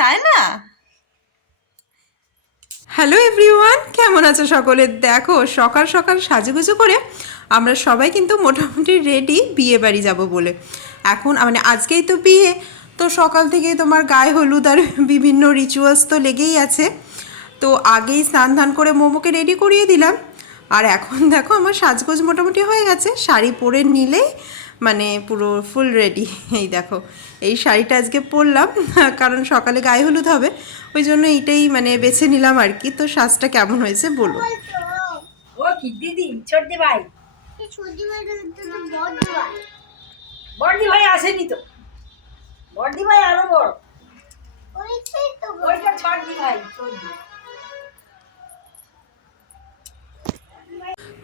Sayna hello everyone কেমন আছো সকলে? দেখো, সকাল সকাল সাজুগুজু করে আমরা সবাই কিন্তু মোটামুটি রেডি বিয়ে বাড়ি যাব বলে। এখন মানে আজকেই তো বিয়ে, তো সকাল থেকেই তোমার গায়ে হলুদ আর বিভিন্ন রিচুয়ালস তো লেগেই আছে। তো আগেই স্নান ধান করে মোমোকে রেডি করিয়ে দিলাম। আর এখন দেখো, আমার সাজগোজ মোটামুটি হয়ে গেছে। শাড়ি পরে নিলেই মানে পুরো ফুল রেডি এই দেখো, এই শাড়িটা আজকে পরলাম, কারণ সকালে গায়ে হলুদ হবে, ওই জন্য এইটাই মানে বেছে নিলাম আর কি। তো সাজটা কেমন হয়েছে বলো। ও দিদি ভাই? ভাই আসেনি তো। ভাই আরও বড়। ভাই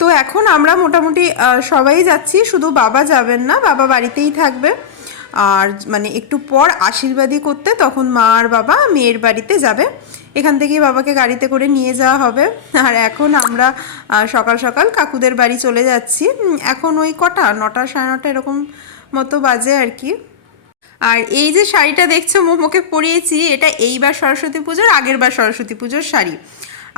তো এখন আমরা মোটামুটি সবাই যাচ্ছি, শুধু বাবা যাবেন না, বাবা বাড়িতেই থাকবে। আর মানে একটু পর আশীর্বাদী করতে তখন মা আর বাবা মেয়ের বাড়িতে যাবে। এখান থেকেই বাবাকে গাড়িতে করে নিয়ে যাওয়া হবে। আর এখন আমরা সকাল সকাল কাকুদের বাড়ি চলে যাচ্ছি। এখন ওই কটা? নটা, সাড়ে নটা এরকম মতো বাজে আর কি। আর এই যে শাড়িটা দেখছ, মোমোকে পরিয়েছি, এটা এইবার সরস্বতী পুজোর আগের বার সরস্বতী পুজোর শাড়ি।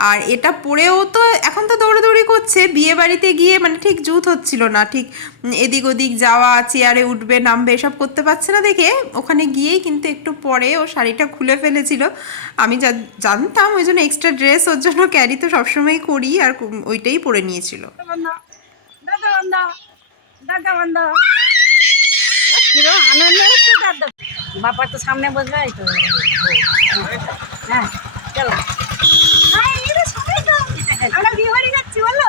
আর এটা পরেও তো এখন তো দৌড়াদৌড়ি করছে, বিয়ে বাড়িতে গিয়ে মানে ঠিক জুত হচ্ছিল না, ঠিক এদিক ওদিক যাওয়া, চেয়ারে উঠবে, নামবে, এসব করতে পারছে না দেখে। ওখানে গিয়েই কিন্তু একটু পরে ও শাড়িটা খুলে ফেলেছিল। আমি যা- জানতাম ওই জন্য এক্সট্রা ড্রেস ওর জন্য ক্যারি তো সবসময় করি আর ওইটাই পরে নিয়েছিল। বাবা তো সামনে বসবে তো। হ্যাঁ চলো। আমরা বিয়ে বাড়ি যাচ্ছি বলো।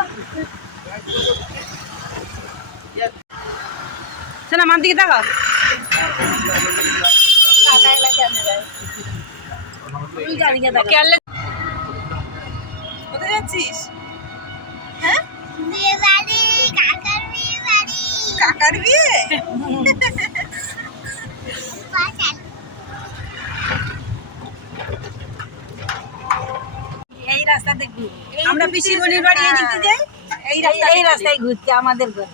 শোনা আমার দিকে দেখো কোথায় যাচ্ছিস? বিয়ে কাকার বিয়ে বাড়ি কাকার বিয়ে বাসান এই রাস্তা দেখবি আমরা পিসিমণির বাড়ি এই এদিকে যাই এই রাস্তা এই রাস্তায় ঘুরতে আমাদের ঘর।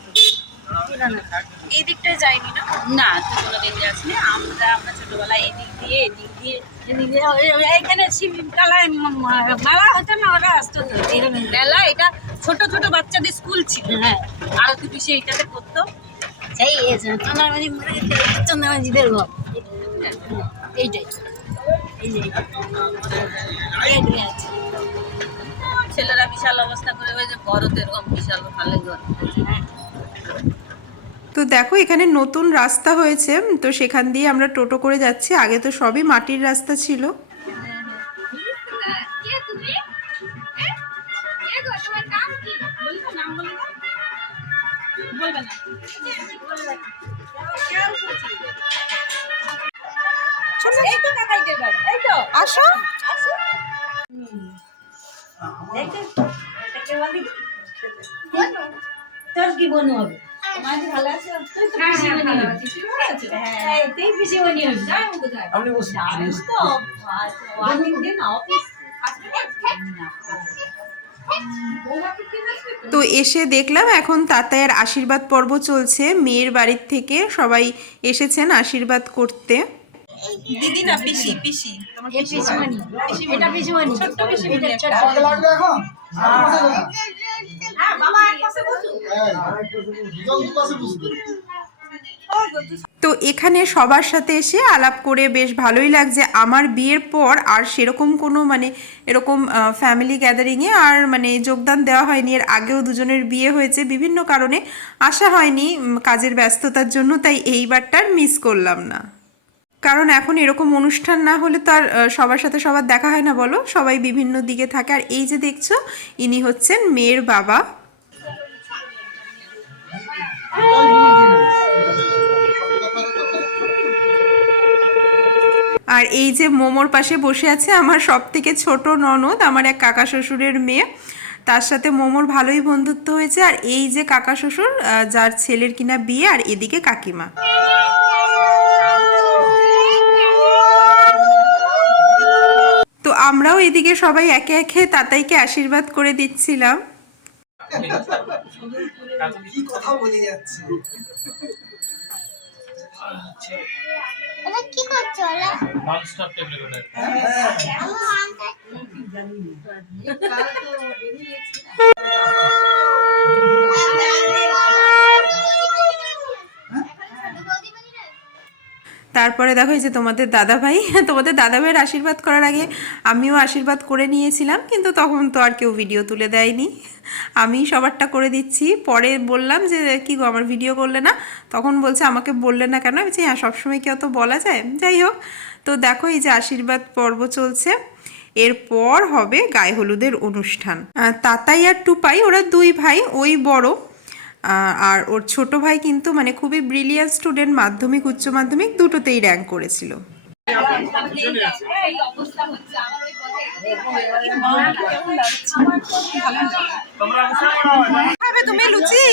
এই দিকটায় যাইনি না? না তুই কোনোদিন যাসনি আমরা আমরা ছোটবেলায় এদিক দিয়ে এদিক দিয়ে এদিক দিয়ে এইখানে মেলা হতো না ওরা আসতো তো এরকম মেলা এটা ছোট ছোট বাচ্চাদের স্কুল ছিল হ্যাঁ। আর তুই পিসি এইটাতে সেই চন্দ্রমাঝি চন্দ্রমাঝিদের ঘর। এইটাই। এই যে। আছে ছেলেরা বিশাল অবস্থা করে ওই যে বড় তো এরকম বিশাল ভালো ঘর। হ্যাঁ তো দেখো এখানে নতুন রাস্তা হয়েছে তো সেখান দিয়ে আমরা টোটো করে যাচ্ছি। আগে তো সবই মাটির রাস্তা ছিল। আসো? তোর কি বোন হবে। হ্যাঁ, office। না। তো এসে দেখলাম এখন তাতায়ের আশীর্বাদ পর্ব চলছে। মেয়ের বাড়ির থেকে সবাই এসেছেন আশীর্বাদ করতে। দিদি না পিসি পিসি। তোমার এটা পিসিমণি। ছোট্ট পিসিমণি। ছোট্ট লাগবে এখন? হ্যাঁ, বাবা এক পাশে বসো। দুজন দুপাশে বুঝতে তো এখানে সবার সাথে এসে আলাপ করে বেশ ভালোই লাগছে। আমার বিয়ের পর আর সেরকম কোনো মানে এরকম ফ্যামিলি গ্যাদারিংয়ে আর মানে যোগদান দেওয়া হয়নি। এর আগেও দুজনের বিয়ে হয়েছে বিভিন্ন কারণে। আসা হয়নি কাজের ব্যস্ততার জন্য তাই এইবারটার মিস করলাম না। কারণ এখন এরকম অনুষ্ঠান না হলে তো আর সবার সাথে সবার দেখা হয় না, বলো? সবাই বিভিন্ন দিকে থাকে। আর এই যে দেখছ, ইনি হচ্ছেন মেয়ের বাবা। আর এই যে মোমোর পাশে বসে আছে আমার সব থেকে ছোট ননদ, আমার এক কাকা শ্বশুরের মেয়ে। তার সাথে মোমোর ভালোই বন্ধুত্ব হয়েছে। আর এই যে কাকা শ্বশুর যার ছেলের কিনা বিয়ে, আর এদিকে কাকিমা। আমরাও এদিকে সবাই একে একে তাতাইকে আশীর্বাদ করে দিচ্ছিলাম। কি কথা বলে যাচ্ছে? কি করছ ওরা নন স্টপ টেপ রেকর্ডার তারপরে দেখো এই যে তোমাদের দাদা ভাই তোমাদের দাদা ভাইয়ের আশীর্বাদ করার আগে আমিও আশীর্বাদ করে নিয়েছিলাম, কিন্তু তখন তো আর কেউ ভিডিও তুলে দেয়নি। আমি সবারটা করে দিচ্ছি। পরে বললাম যে, কি গো, আমার ভিডিও করলে না? তখন বলছে, আমাকে বললে না কেন? বলছি হ্যাঁ সবসময় কি অত বলা যায়? যাই হোক, তো দেখো এই যে আশীর্বাদ পর্ব চলছে। এরপর হবে গায়ে হলুদের অনুষ্ঠান। তাতাই আর টুপাই, ওরা দুই ভাই, ওই বড়। আর ওর ছোট ভাই কিন্তু মানে খুবই ব্রিলিয়ান্ট স্টুডেন্ট মাধ্যমিক উচ্চ মাধ্যমিক দুটোতেই র্যাঙ্ক করেছিল। খাবে তুমি লুচি?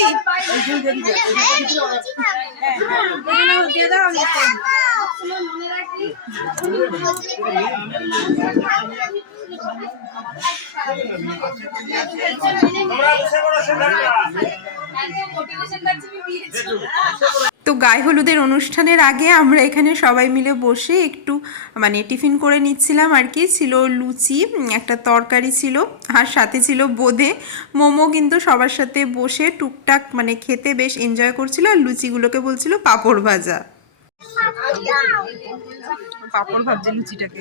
তো গায়ে হলুদের অনুষ্ঠানের আগে আমরা এখানে সবাই মিলে বসে একটু মানে টিফিন করে নিচ্ছিলাম আর কি। ছিল লুচি, একটা তরকারি ছিল, আর সাথে ছিল বোঁদে। মোমো কিন্তু সবার সাথে বসে টুকটাক মানে খেতে বেশ এনজয় করছিল আর লুচিগুলোকে বলছিল পাঁপড় ভাজা। পাপড় ভাবছে লুচিটাকে।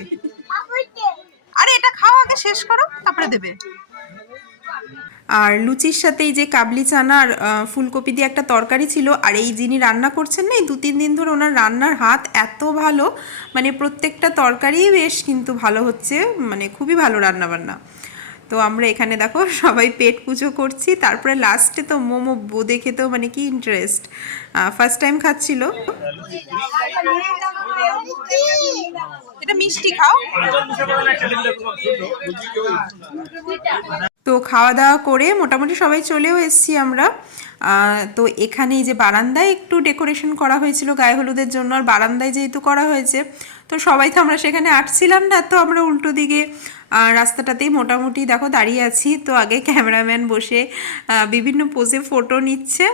আরে এটা খাও আগে, শেষ করো, তারপরে দেবে। আর লুচির সাথে এই যে কাবলি চানা আর ফুলকপি দিয়ে একটা তরকারি ছিল আর এই যিনি রান্না করছেন না এই দু তিন দিন ধরে ওনার রান্নার হাত এত ভালো মানে প্রত্যেকটা তরকারিই বেশ কিন্তু ভালো হচ্ছে মানে খুবই ভালো রান্না বান্না তো আমরা এখানে দেখো সবাই পেট পুজো করছি তারপরে লাস্টে তো মোমো বোঁদে খেতেও মানে কি ইন্টারেস্ট ফার্স্ট টাইম খাচ্ছিল। এটা মিষ্টি খাও। তো খাওয়া দাওয়া করে মোটামুটি সবাই চলেও এসেছি আমরা তো এখানে এই যে বারান্দায় একটু ডেকোরেশন করা হয়েছিল গায়ে হলুদের জন্য আর বারান্দায় যেহেতু করা হয়েছে তো সবাই তো আমরা সেখানে আটছিলাম না তো আমরা উল্টো দিকে রাস্তাটাতেই মোটামুটি দেখো দাঁড়িয়ে আছি তো আগে ক্যামেরাম্যান বসে বিভিন্ন পোজে ফটো নিচ্ছে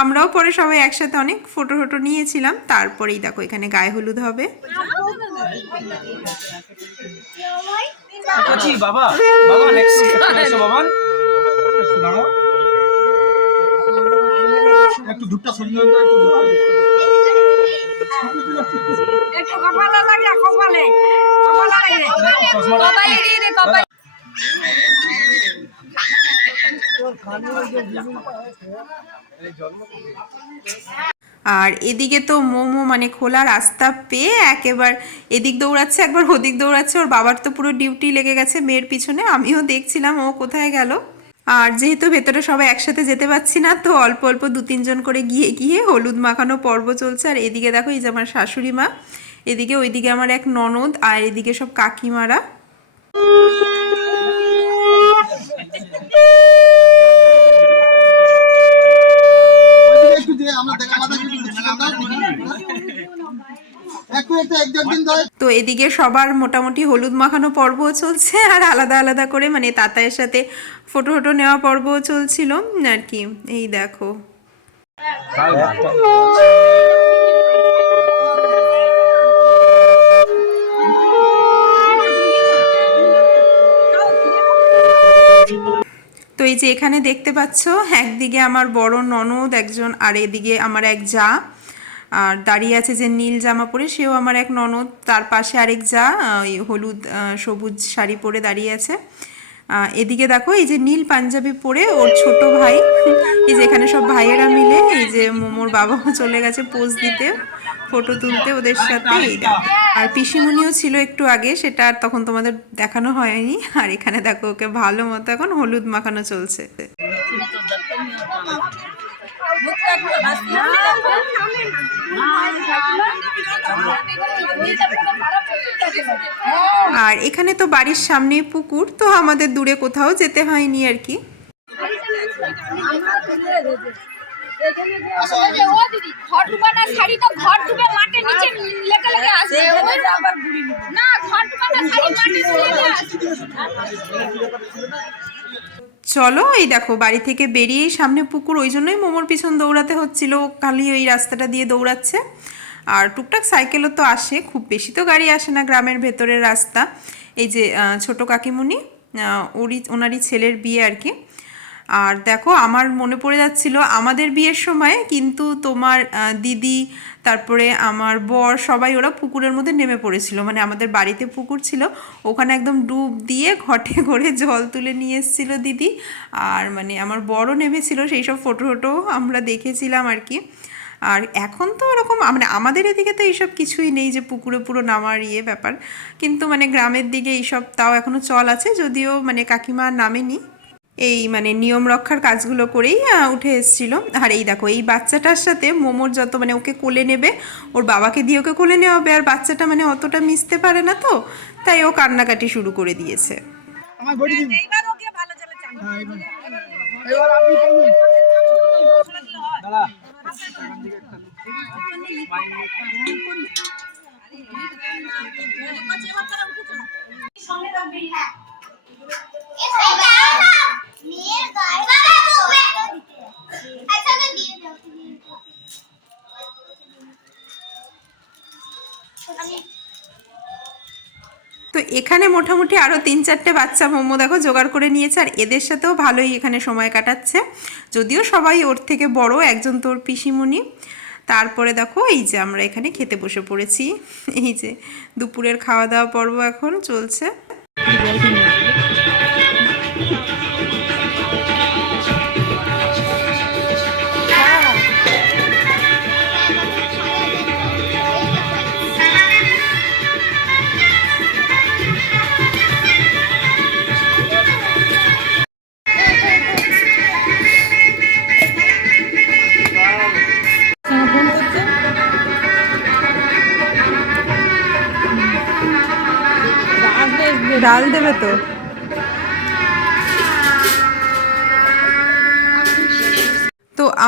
আমরাও পরে সবাই একসাথে অনেক ফটো ফটো নিয়েছিলাম তারপরেই দেখো এখানে গায়ে হলুদ হবে আছি বাবা বাবা নেক্সট এসো বাবা। একটু দাঁড়াও। একটু দুধটা সরিয়ে দাও, একটু একটু কপালে লাগে কপালে। কপালে লাগে। কপালে দিয়ে দে কপালে। আর এদিকে তো মোমো মানে খোলা রাস্তা পেয়ে একেবার এদিক দৌড়াচ্ছে, একবার ওদিক দৌড়াচ্ছে, ওর বাবার তো পুরো ডিউটি লেগে গেছে মেয়ের পিছনে, আমিও দেখছিলাম ও কোথায় গেল। আর যেহেতু ভেতরে সবাই একসাথে যেতে পারছি না, তো অল্প অল্প দু তিনজন করে গিয়ে গিয়ে হলুদ মাখানো পর্ব চলছে, আর এদিকে দেখো এই যে আমার শাশুড়ি মা, এদিকে ওইদিকে আমার এক ননদ আর এদিকে সব কাকিমারা। আমরা তো এদিকে সবার মোটামুটি হলুদ মাখানো পর্বও চলছে, আর আলাদা আলাদা করে মানে তাতায়ের সাথে ফটো ফটো নেওয়া পর্বও চলছিল, আর কি, এই দেখো। তো এই যে এখানে দেখতে পাচ্ছ, একদিকে আমার বড় ননদ, একজন, আর এদিকে আমার এক যা। আর দাঁড়িয়ে আছে যে নীল জামা পরে, সেও আমার এক ননদ। তার পাশে আরেক যা ওই হলুদ সবুজ শাড়ি পরে দাঁড়িয়ে আছে। এদিকে দেখো, এই যে নীল পাঞ্জাবি পরে ওর ছোট ভাই, এই যে এখানে সব ভাইয়েরা মিলে, এই যে মোমোর বাবাও চলে গেছে পোজ দিতে, ফটো তুলতে ওদের সাথে আর পিসিমুনিও ছিল একটু আগে, সেটা আর তখন তোমাদের দেখানো হয়নি। আর এখানে দেখো, ওকে ভালো মতো এখন হলুদ মাখানো চলছে। আর এখানে তো বাড়ির সামনেই পুকুর, তো আমাদের দূরে কোথাও যেতে হয়নি আর কি। না চলো, এই দেখো, বাড়ি থেকে বেরিয়েই সামনে পুকুর, ওই জন্যই মোমোর পিছন দৌড়াতে হচ্ছিল। খালি ওই রাস্তাটা দিয়ে দৌড়াচ্ছে। আর টুকটাক সাইকেলও তো আসে, খুব বেশি তো গাড়ি আসে না গ্রামের ভেতরের রাস্তা। এই যে ছোট কাকিমুনি ওরই, ওনারই ছেলের বিয়ে আর কি। আর দেখো, আমার মনে পড়ে যাচ্ছিল আমাদের বিয়ের সময় কিন্তু তোমার দিদি, তারপরে আমার বর, সবাই ওরা পুকুরের মধ্যে নেমে পড়েছিল। মানে আমাদের বাড়িতে পুকুর ছিল, ওখানে একদম ডুব দিয়ে ঘটে করে জল তুলে নিয়ে এসেছিল দিদি। আর মানে আমার বড়ও নেমেছিল, সেই সব ফটো ফটো আমরা দেখেছিলাম আর কি। আর এখন তো এরকম মানে আমাদের এদিকে তো এইসব কিছুই নেই যে পুকুরে পুরো নামার ইয়ে ব্যাপার। কিন্তু মানে গ্রামের দিকে এইসব তাও এখনও চল আছে, যদিও মানে কাকিমা নামেনি। এই মানে নিয়ম রক্ষার কাজগুলো করেই উঠে এসেছিল আর এই দেখো এই বাচ্চাটার সাথে মোমোর যত মানে ওকে কোলে নেবে ওর বাবাকে দিয়ে ওকে কোলে নেওয়া হবে আর বাচ্চাটা মানে অতটা মিশতে পারে না তো তাই ও কান্নাকাটি শুরু করে দিয়েছে আমার বডি দিন তো এখানে মোটামুটি আরও তিন চারটে বাচ্চা মোমো দেখো জোগাড় করে নিয়েছে, আর এদের সাথেও ভালোই এখানে সময় কাটাচ্ছে। যদিও সবাই ওর থেকে বড়, একজন তোর পিসিমণি। তারপরে দেখো, এই যে আমরা এখানে খেতে বসে পড়েছি। এই যে দুপুরের খাওয়া দাওয়া পর্ব এখন চলছে।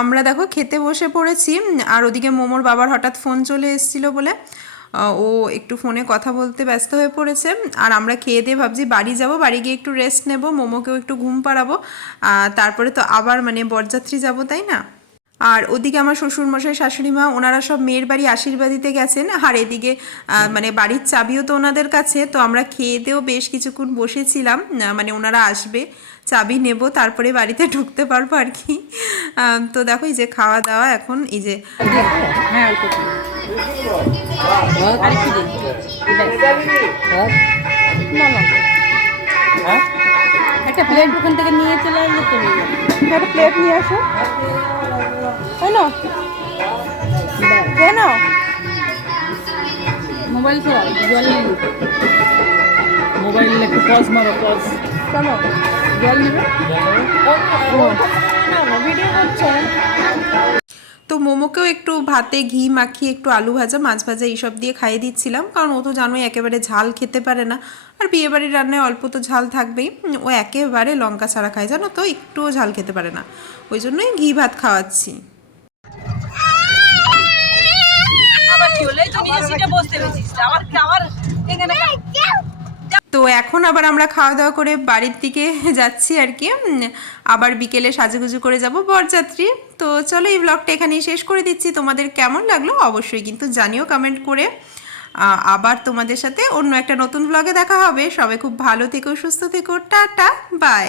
আমরা দেখো খেতে বসে পড়েছি আর ওদিকে মোমোর বাবার হঠাৎ ফোন চলে এসেছিল বলে ও একটু ফোনে কথা বলতে ব্যস্ত হয়ে পড়েছে আর আমরা খেয়ে দিয়ে ভাবছি বাড়ি যাব, বাড়ি গিয়ে একটু রেস্ট নেব, মোমোকেও একটু ঘুম পাড়াবো তারপরে তো আবার মানে বরযাত্রী যাব, তাই না? আর ওদিকে আমার শ্বশুর মশাই শাশুড়ি মা ওনারা সব মেয়ের বাড়ি আশীর্বাদ দিতে গেছেন। আর এদিকে মানে বাড়ির চাবিও তো ওনাদের কাছে তো আমরা খেয়ে দিয়েও বেশ কিছুক্ষণ বসেছিলাম। মানে ওনারা আসবে চাবি নেব তারপরে বাড়িতে ঢুকতে পারব আর কি। তো দেখো এই যে খাওয়া দাওয়া এখন এই যে একটা প্লেট ওখান থেকে নিয়ে চলে আসলে তো হয়ে যাবে একটা প্লেট নিয়ে আসো। কেন? কেন? মোবাইল খোলা জল নিয়ে মোবাইল একটু পজ মারো পজ কেন? জল নেবে? ভিডিও তো মোমোকেও একটু ভাতে ঘি মাখিয়ে একটু আলু ভাজা মাছ ভাজা এইসব দিয়ে খাইয়ে দিচ্ছিলাম। কারণ ও তো জানোই একেবারে ঝাল খেতে পারে না। আর বিয়েবাড়ির রান্নায় অল্প তো ঝাল থাকবেই। ও একেবারে লঙ্কা ছাড়া খায় জানো তো? একটুও ঝাল খেতে পারে না। ওই জন্যই ঘি ভাত খাওয়াচ্ছি। সিটে বসতে পেরেছিস এখানে তো এখন আবার আমরা খাওয়া দাওয়া করে বাড়ির দিকে যাচ্ছি আর কি। আবার বিকেলে সাজুগুজু করে যাব বরযাত্রী। তো চলো এই ব্লগটা এখানেই শেষ করে দিচ্ছি। তোমাদের কেমন লাগল অবশ্যই কিন্তু জানিও কমেন্ট করে। আবার তোমাদের সাথে অন্য একটা নতুন ব্লগে দেখা হবে। সবাই খুব ভালো থেকো সুস্থ থেকো। Tata bye